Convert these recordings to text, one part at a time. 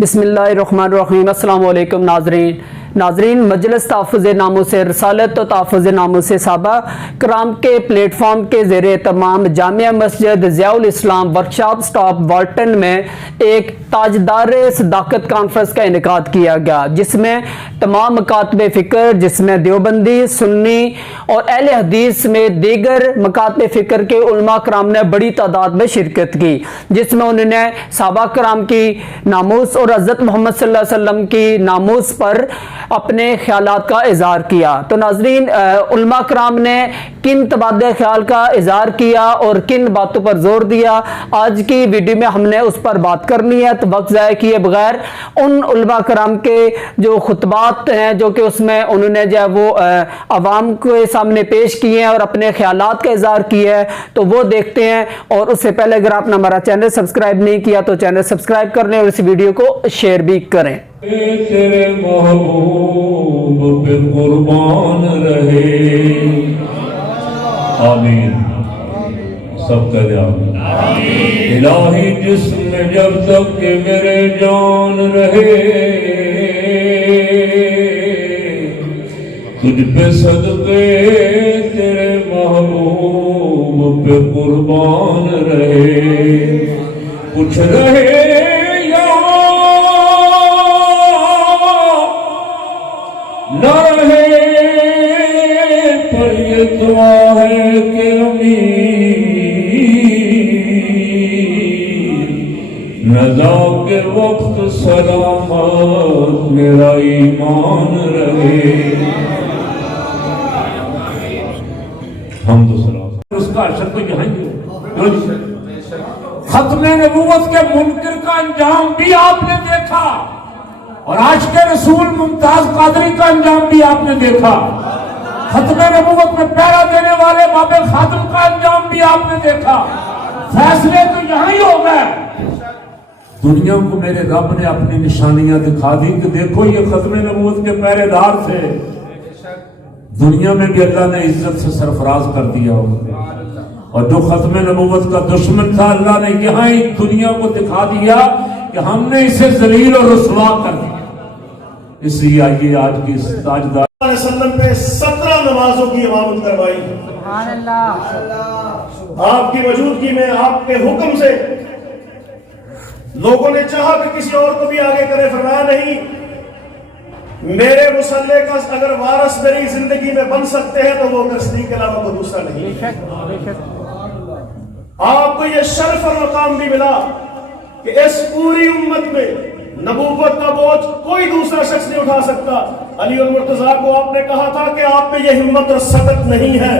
بسم اللہ الرحمن الرحیم۔ السلام علیکم ناظرین، مجلس تحفظ ناموس رسالت و تحفظ ناموس صحابہ کرام کے پلیٹ فارم کے زیر اہتمام جامعہ مسجد ضیاء الاسلام ورکشاپ سٹاپ والٹن میں ایک تاجدار صداقت کانفرنس کا انعقاد کیا گیا، جس میں تمام مکاتب فکر، جس میں دیوبندی، سنی اور اہل حدیث میں دیگر مکاتب فکر کے علماء کرام نے بڑی تعداد میں شرکت کی، جس میں انہوں نے صحابہ کرام کی ناموس اور حضرت محمد صلی اللہ علیہ وسلم کی ناموس پر اپنے خیالات کا اظہار کیا۔ تو ناظرین، علماء کرام نے کن تبادلہ خیال کا اظہار کیا اور کن باتوں پر زور دیا، آج کی ویڈیو میں ہم نے اس پر بات کرنی ہے۔ تو وقت ضائع کیے بغیر ان علماء کرام کے جو خطبات ہیں، جو کہ اس میں انہوں نے جو ہے وہ عوام کے سامنے پیش کیے ہیں اور اپنے خیالات کا اظہار کیا ہے، تو وہ دیکھتے ہیں۔ اور اس سے پہلے اگر آپ نے ہمارا چینل سبسکرائب نہیں کیا تو چینل سبسکرائب کر لیں اور اس ویڈیو کو شیئر بھی کریں۔ تیرے محبوب پہ قربان رہے، آمین، سب کا آمین۔ الہی جسم جب تک کہ میرے جان رہے، تجھ پہ صدقے تیرے محبوب پہ قربان رہے۔ کچھ رہے نہ رہے پر یہ دعا ہے کہ امین نزا کے وقت سلامت میرا ایمان رہے۔ ہم تو سلام اس کا عشق تو یہاں ہی ہے۔ ختم نبوت کے منکر کا انجام بھی آپ نے دیکھا اور عاشق رسول ممتاز قادری کا انجام بھی آپ نے دیکھا۔ ختم نبوت میں پہرا دینے والے باب خادم کا انجام بھی آپ نے دیکھا۔ فیصلے تو یہاں ہی ہو گئے۔ دنیا کو میرے رب نے اپنی نشانیاں دکھا دی کہ دیکھو یہ ختم نبوت کے پہرے دار تھے۔ دنیا میں بھی اللہ نے عزت سے سرفراز کر دیا اور جو ختم نبوت کا دشمن تھا، اللہ نے یہاں ہی دنیا کو دکھا دیا کہ ہم نے اسے ذلیل اور رسوا کر دیا۔ اس لیے آئیے آج کی تاجدار علیہ وسلم پہ 17 نمازوں کی امامت کروائی۔ سبحان اللہ۔ آپ کی موجودگی میں آپ کے حکم سے لوگوں نے چاہا کہ کسی اور کو بھی آگے کرے، فرمایا نہیں، میرے مصلی کا اگر وارث میری زندگی میں بن سکتے ہیں تو وہ صدیق کے علاوہ کوئی دوسرا نہیں۔ آپ کو یہ شرف اور مقام بھی ملا کہ اس پوری امت میں نبوت کا بوجھ کوئی دوسرا شخص نہیں اٹھا سکتا۔ علی المرتضیٰ کو آپ نے کہا تھا کہ آپ میں یہ ہمت اور سبق نہیں ہے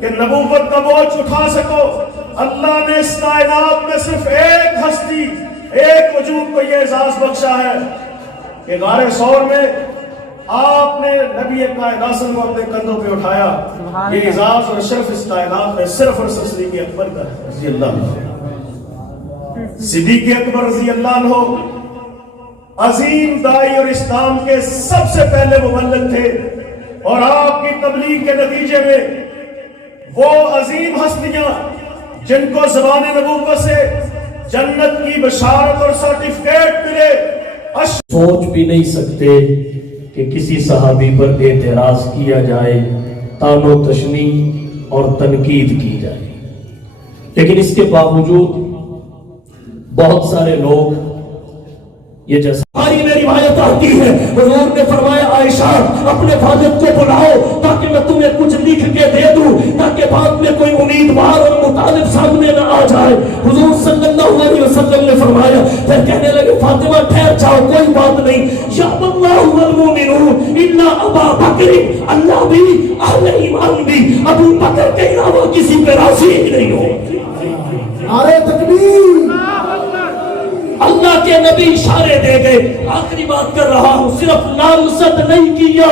کہ نبوت کا بوجھ اٹھا سکو۔ اللہ نے اس کائنات میں صرف ایک ہستی، ایک وجود کو یہ اعزاز بخشا ہے کہ غار ثور میں آپ نے نبی کائنات کو اپنے کندھوں پہ اٹھایا۔ یہ اعزاز اور شرف اس کائنات میں صرف اور صرف صدیق اکبر کا ہے رضی اللہ عنہ۔ صدیق اکبر رضی اللہ عنہ عظیم داعی اور اسلام کے سب سے پہلے مبلغ تھے، اور آپ کی تبلیغ کے نتیجے میں وہ عظیم ہستیاں جن کو زبان نبوت سے جنت کی بشارت اور سرٹیفکیٹ ملے، سوچ بھی نہیں سکتے کہ کسی صحابی پر اعتراض کیا جائے، طعن و تشنیع اور تنقید کی جائے، لیکن اس کے باوجود بہت سارے لوگ یہ جیسا ہماری میں روایت آتی ہے، حضور نے فرمایا عائشہ اپنے والد کو بلاؤ تاکہ میں تمہیں کچھ لکھ کے دے دوں، تاکہ بعد میں کوئی امیدوار اور مطالب سامنے نہ آ جائے۔ حضور صلی اللہ علیہ وسلم نے فرمایا، پھر کہنے لگے فاطمہ ٹھہر جاؤ، کوئی بات نہیں، یا اللہ والمؤمنون الا ابا بکر، اللہ بھی اہل ایمان بھی ابو بکر کے علاوہ کسی پہ راضی نہیں ہو۔ نعرہ تکبیر۔ اللہ کے نبی اشارے دے گئے۔ آخری بات کر رہا ہوں، صرف نامزد نہیں کیا۔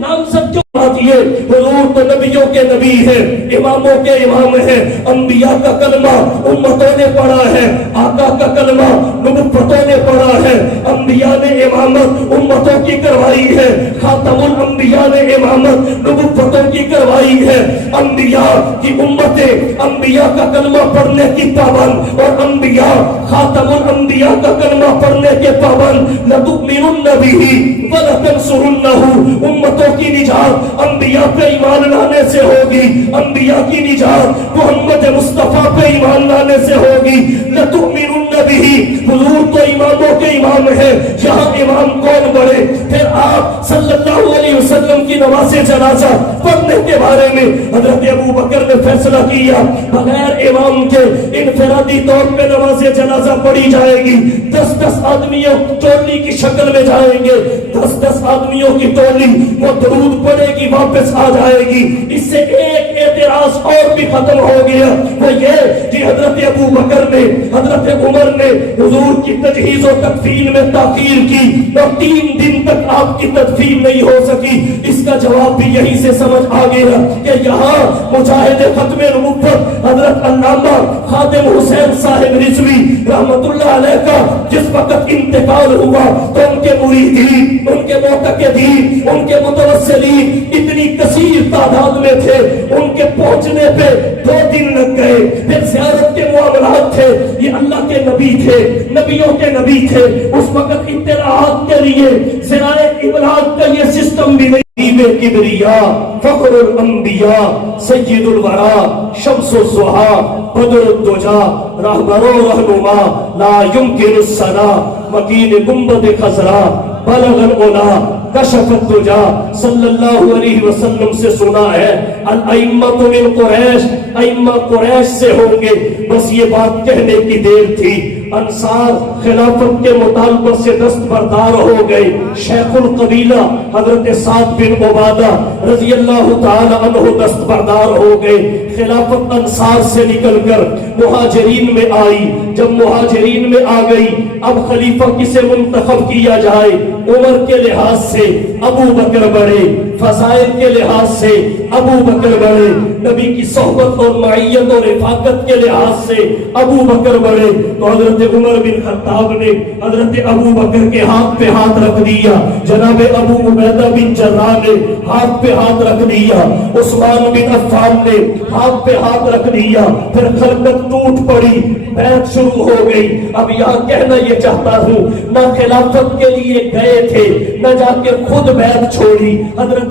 نامزد کیوں بات یہ، حضور تو نبیوں کے نبی ہیں، اماموں کے امام ہیں، انبیاء کا کلمہ امتوں نے پڑھا ہے، آقا کا کلمہ نبوتوں نے پڑھا ہے، अंबिया ने इमामत उम्मतों की करवाई है, खातमुल अंबिया ने इमामत नबुव्वतों की करवाई है। अंबिया की उम्मतें अंबिया का कलमा पढ़ने की पाबंद और अंबिया खातमुल अंबिया का कलमा पढ़ने के पाबंद। लतुमिनुन्न बिही व लतंसुरुन्नहु, उम्मतों की निजात अंबिया पे ईमान लाने से होगी, अंबिया की निजात मोहम्मद मुस्तफा पे ईमान लाने से होगी। लतुमिनुन्न बिही, हुजूर तो इमामों के इमाम है, यहाँ इमाम कौन बड़े? फिर आप सल्लल्लाहु अलैहि वसल्लम की नमाज़े जनाजा पढ़ने के बारे में हजरत अबू बकर ने फैसला किया, बगैर इमाम के इनफरादी तौर पे नमाज़े जनाजा पढ़ी जाएगी। 10-10 आदमियों टोली की शक्ल में जाएंगे, 10-10 आदमियों की टोली, वो दरूद पढ़ेगी, वापस आ जाएगी। इससे एक एतराज और भी खत्म हो गया, वो ये कि हजरत अबू बकर ने, हजरत उमर ने हुजूर की तजहीज और तकफीन में ताखीर की और 3 दिन तक आपकी तदफीन नहीं हो सकी। इसका जवाब भी यहीं से समझ आ गया कि यहाँ मुजाहिद खत्मे नबुव्वत हजरत अल्लामा खादिम हुसैन साहिब रिजवी रहमतुल्लाह अलैह का जिस वक्त इंतकाल हुआ तो उनके मुरीदीन, उनके मुतक़िदीन, उनके मुतवस्सिलीन इतनी कसीर तादाद में थे, उनके पहुंचने पे 2 दिन लग गए। फिर ज़ियारत के मामलात थे, ये अल्लाह के नबी थे, नबियों के नबी थे, उस वक्त इत्तलाअत के लिए ज़राए इबलाग का ये सिस्टम भी नहीं। किबरिया फखरुल अंबिया सय्यदुल वरा शम्सुल ज़ुहा बदरुद दुजा रहबरो रहनुमा ला युमकिनुस सना मकीन गुंबद खज़रा बलगल उला कशफत दुजा सल्लल्लाहु अलैहि वसल्लम से सुना है अल अइम्मतु मिन कुरैश, अइम्मा कुरैश से होंगे। बस ये बात कहने की देर थी। अंसार खिलाफत के मुतालबा से दस्तबरदार हो गए। शेखुल कबीला हजरत साद बिन उबादा रजी अल्लाह ताला अन्हु दस्तबरदार हो गए। खिलाफत अंसार से निकलकर मुहाजिरीन में आई। जब मुहाजिरीन में आ गई, अब खलीफा किसे मुंतखब किया जाए? उमर के लिहाज से अबू बकर बड़े, फज़ाइल के लिहाज से अबू बकर बड़े, नबी की सोहबत और माइयत और रिफाकत के लिहाज से अबू बकर बड़े। तो हजरत उमर बिन खत्ताब ने हजरत अबू बकर के हाथ पे हाथ रख दिया, जनाब अबू उबैदा बिन जर्राह ने हाथ पे हाथ रख दिया, उस्मान बिन अफ़्फ़ान ने हाथ पे हाथ रख दिया। फिर खलकत टूट पड़ी, बैत शुरू हो गई। अब यहाँ कहना ये चाहता हूँ, ना खिलाफत के लिए गए थे, न जाके खुद बैत छोड़ी। हजरत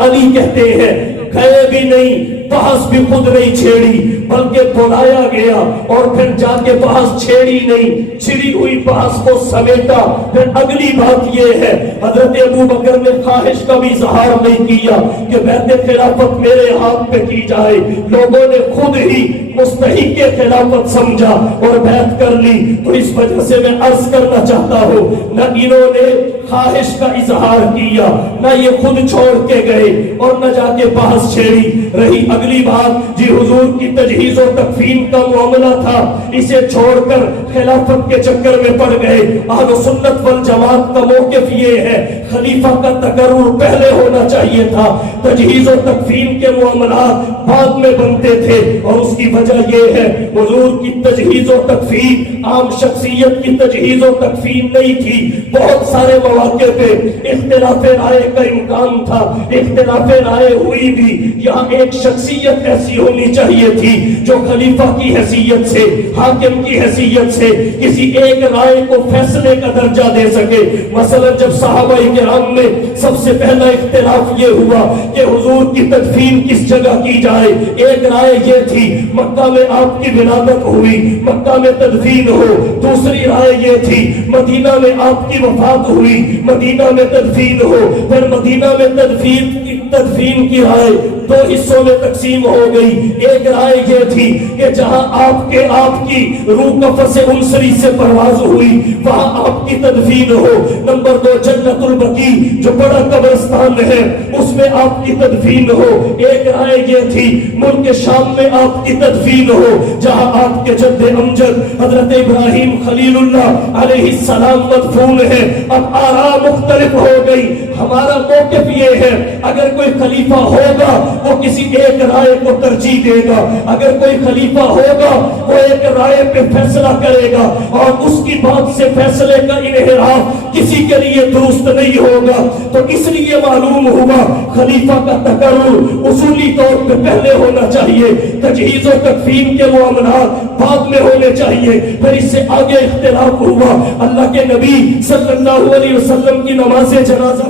अली कहते हैं गए भी नहीं, बहस भी खुद नहीं छेड़ी, बल्कि बुलाया गया और फिर जाके बहस छेड़ी नहीं, छिड़ी हुई बहस को समेटा। फिर अगली बात यह है, हजरत अबू बकर ने ख्वाहिश का भी इजहार नहीं किया कि बैत खिलाफत मेरे हाथ पे की जाए। लोगों ने खुद ही मुस्तहिक के खिलाफत समझा और बैत कर ली। तो इस वजह से मैं अर्ज करना चाहता हूँ, न इन्होंने ख्वाहिश का इजहार किया, न ये खुद छोड़ के गए और न जाके बहस छेड़ी। रही अगली बात जी, हुजूर की तजहीज और तकफीन का मामला था, इसे छोड़कर खिलाफत के चक्कर में पड़ गए। अहले सुन्नत वल जमात का मौक़िफ़ ये है, खलीफा का तकर्रुर पहले होना चाहिए था, तजहीज और तकफीन के मामला बाद में बनते थे। और उसकी वजह ये है, हुजूर की तजहीज और तकफीन आम शख्सियत की तजहीज और तकफीन नहीं थी। बहुत सारे मौके पे इख्तिलाफ़े राय का इम्कान था, इख्तिलाफ़े राय हुई भी। यहाँ एक शख्सियत ऐसी होनी चाहिए थी जो खलीफा की हैसियत से, हाकिम की हैसियत से किसी एक राय को फैसले का दर्जा दे सके। मसलन जब सहाबाए किराम में सबसे पहला इख्तिलाफ ये हुआ कि हुजूर की तदफीन किस जगह की जाए, एक राय ये थी मक्का में आपकी विलादत हुई, मक्का में तदफीन हो। दूसरी राय ये थी मदीना में आपकी वफात हुई, मदीना में तदफीन हो। फिर मदीना में तदफीन की राय 2 हिस्सों में तकसीम हो गई। एक राय ये थी कि जहां आपकी रूह कफ़र से उनसरी से परवाज हुई वहां आपकी तदफीन हो। नंबर 2 जन्नतुल बकी जो बड़ा कब्रिस्तान है उसमें आपकी तदफीन हो। एक राय ये थी मुल्क शाम में आपकी तदफीन हो जहां आपके जद्दे अमजद हजरत इब्राहिम खलीलुल्लाह अलैहिस्सलाम मदफून है। अब आरा मुख्तलिफ हो गई। हमारा मौक़िफ़ ये है, अगर कोई खलीफा होगा وہ کسی ایک رائے کو ترجیح دے گا. اگر کوئی خلیفہ ہوگا وہ ایک رائے پہ فیصلہ کرے گا اور اس کی بات سے فیصلے کا انحراف کسی کے لیے درست نہیں ہوگا. تو اس لیے معلوم ہوا خلیفہ کا تقرر اصولی طور پہ پہلے ہونا چاہیے, تجہیز و تکفین کے معاملات بعد میں ہونے چاہیے. پھر اس سے آگے اختلاف ہوا. اللہ کے نبی صلی اللہ علیہ وسلم کی نماز جنازہ